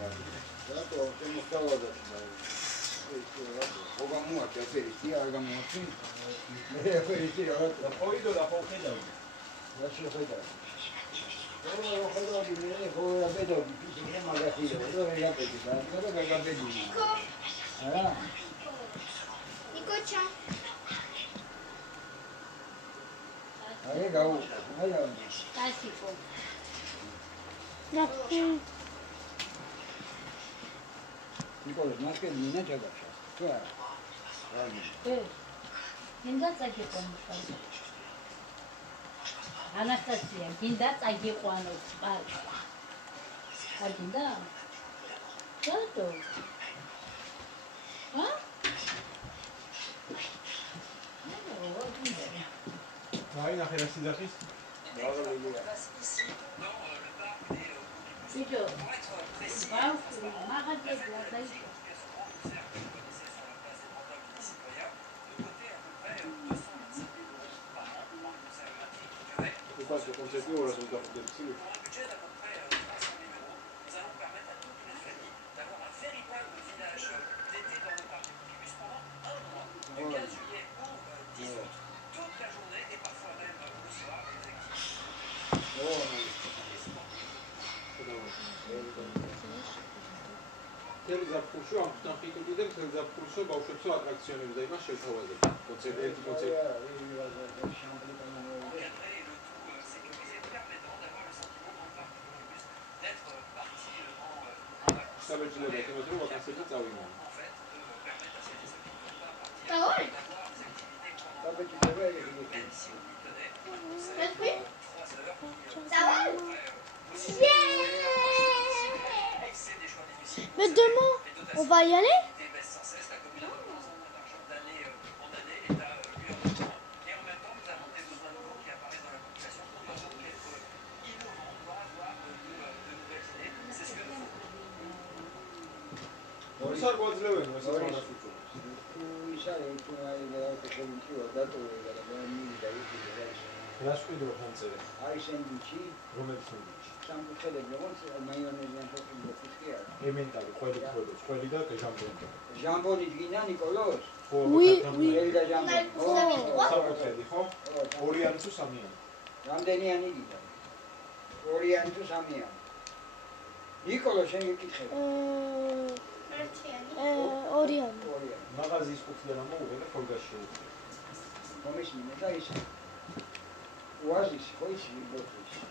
რატო შემოხდავდა მოგამოაჭა ფერისი არ გამოაჩი მე ფერისი რა ყოიდო და ხო ხედავ რა შეხედავ რა ხედავ მე ხო რა ხედავ ისე მაგათი რა გაგაბედი რა გაგაბედი არა ნიკოჩა აი გაუ აი კასიკო Nicolas, más que ni nada gacha. Claro. Ginda წაგიყვანო. ანასტასია, გინდა წაგიყვანო. არ გინდა? რატო? ჰა? აი, ნახე რა სიძახის. Bicho, vamos, mágate la raíz. Parce que comme c'est tout, on a son temps de dessus. Quel zaproucho, en tout en fait, tout idem, quel zaproucho, bah, je suis attraction, vous avez marché, je crois, concédé, tout concédé. Ça veut dire que tu me trouves quand c'est tout ça, oui, non. Ça va? Ça va? Mais demain, on va y aller? Sar გვაძლევენ ეს ის რას ყვიდრო ხანწერე? აი სენდვიჩი, რომელი სენდვიჩი? სამკუთხედები, როგორც მაიონეზიან შეკრიბა ფიქია. ემენტალი, ყველი ხვედოს, ყველი და ჟამბონი. ჟამბონი დგინა ნიკოლოს? Oui, ელი და ჟამბონი. საკუთხედი, ხო? ორიანი თუ სამიანი? რამდენიანი გიდა? ორიანი თუ სამიანი? ნიკოლო შენ გეკითხები. ორიანი. მაღაზიის კუთხიდან ამოუღე და ხოლგაში შეუძლე. მომისმინე და ის უაზის ხო ის ბოთლში.